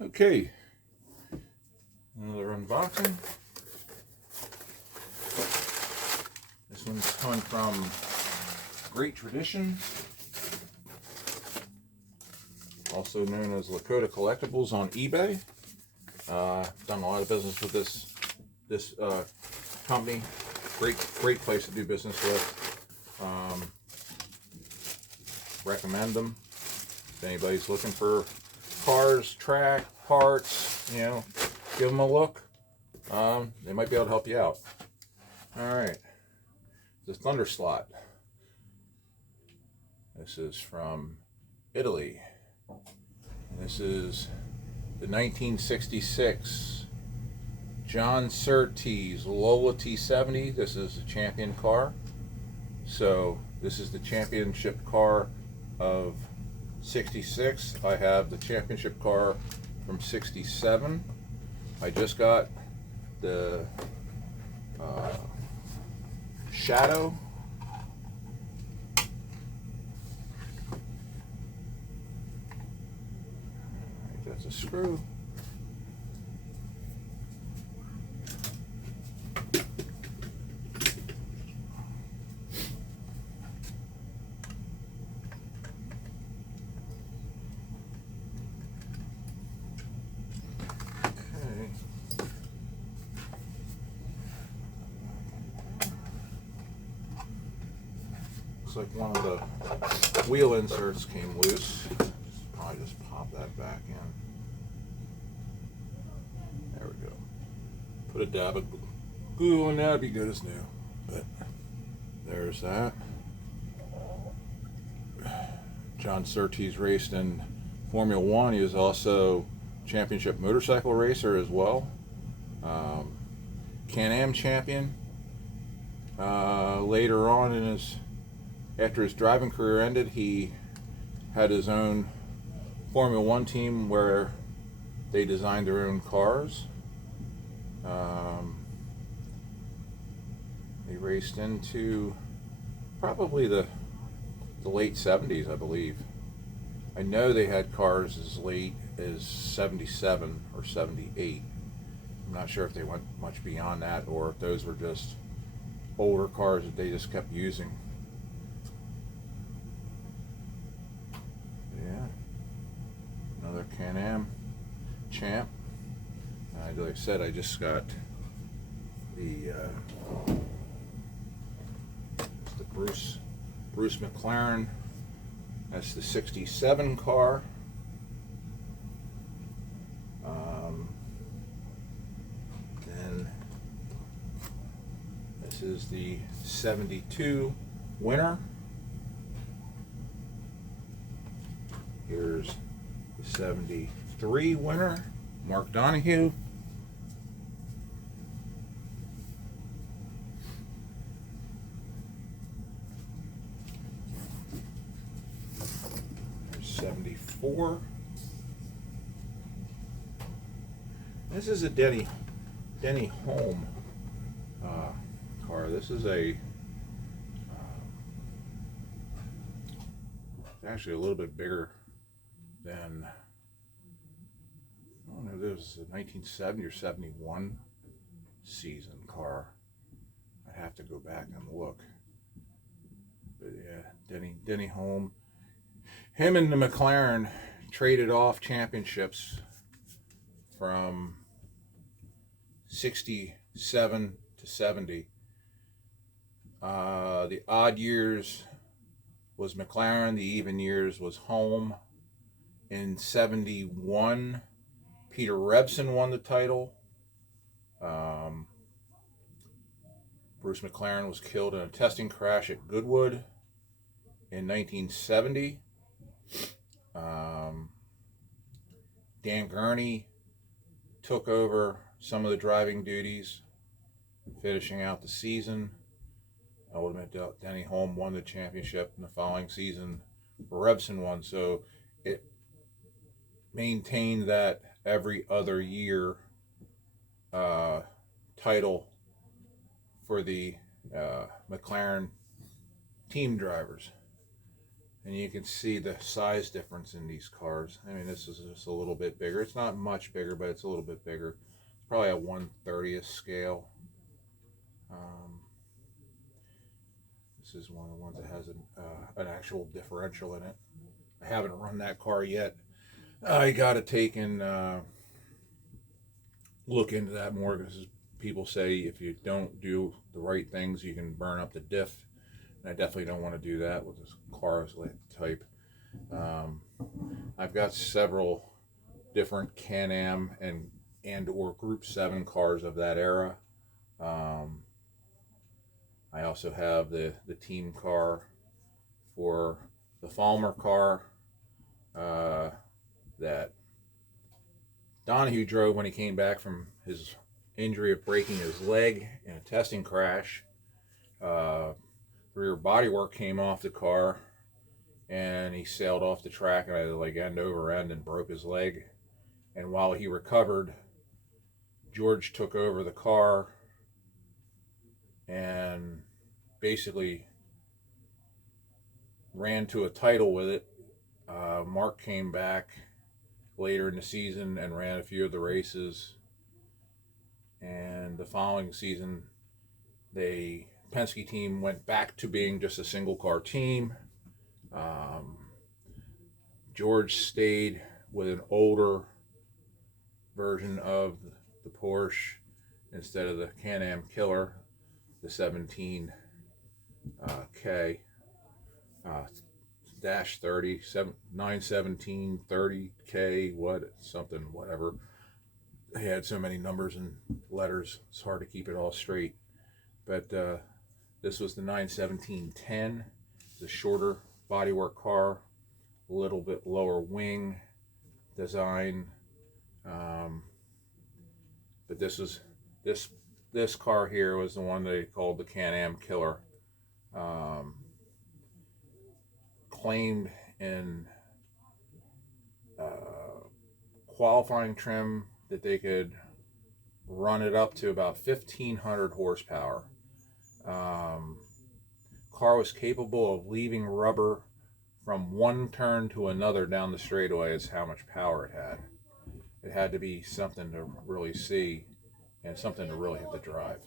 Okay, another unboxing. This one's coming from Great Tradition, also known as Lakota Collectibles on eBay. Done a lot of business with this company. Great place to do business with. Recommend them. If anybody's looking for cars, track, parts, give them a look. They might be able to help you out. All right, the Thunder Slot. This is from Italy. This is the 1966 John Surtees Lola T70. This is a champion car. So this is the championship car of 66. I have the championship car from 67. I just got the Shadow. That's a screw. Looks like one of the wheel inserts came loose. Probably just pop that back in. There we go. Put a dab of glue on that, it'd be good as new. But there's that. John Surtees raced in Formula One. He was also championship motorcycle racer as well. Can-Am champion. Later on after his driving career ended, he had his own Formula One team where they designed their own cars. He raced into probably the late 70s, I believe. I know they had cars as late as 77 or 78. I'm not sure if they went much beyond that or if those were just older cars that they just kept using. Yeah, another Can-Am champ. Like I said, I just got the Bruce McLaren. That's the 67 car. And this is the 72 winner. Here's the 73 winner, Mark Donahue. There's 74. This is a Denny Hulme car. This is actually a little bit bigger than, I don't know if this was a 1970 or 71 season car. I'd have to go back and look. But yeah, Denny Hulme. Him and the McLaren traded off championships from 67 to 70. The odd years was McLaren, the even years was Hulme. In 71, Peter Revson won the title. Bruce McLaren was killed in a testing crash at Goodwood in 1970. Dan Gurney took over some of the driving duties, finishing out the season. Denny Hulme won the championship in the following season. Revson won, so it maintained that every other year title for the McLaren team drivers. And you can see the size difference in these cars. I mean, this is just a little bit bigger. It's not much bigger, but it's a little bit bigger. It's probably a 1/30th scale. This is one of the ones that has an actual differential in it. I haven't run that car yet. I got to take and look into that more, because people say if you don't do the right things, you can burn up the diff. And I definitely don't want to do that with this car type. I've got several different Can-Am and or Group 7 cars of that era. I also have the team car for the Falmer car that Donahue drove when he came back from his injury of breaking his leg in a testing crash. Rear bodywork came off the car, and he sailed off the track, and I like end over end and broke his leg. And while he recovered, George took over the car and basically ran to a title with it. Mark came back later in the season and ran a few of the races. And the following season, the Penske team went back to being just a single car team. George stayed with an older version of the Porsche instead of the Can-Am Killer, the 17K dash 30, 917 30K, whatever. They had so many numbers and letters, it's hard to keep it all straight. But this was the 91710, the shorter bodywork car, a little bit lower wing design. But this car here was the one they called the Can-Am Killer. Claimed in qualifying trim that they could run it up to about 1,500 horsepower. Car was capable of leaving rubber from one turn to another down the straightaway is how much power it had. It had to be something to really see and something to really have to drive.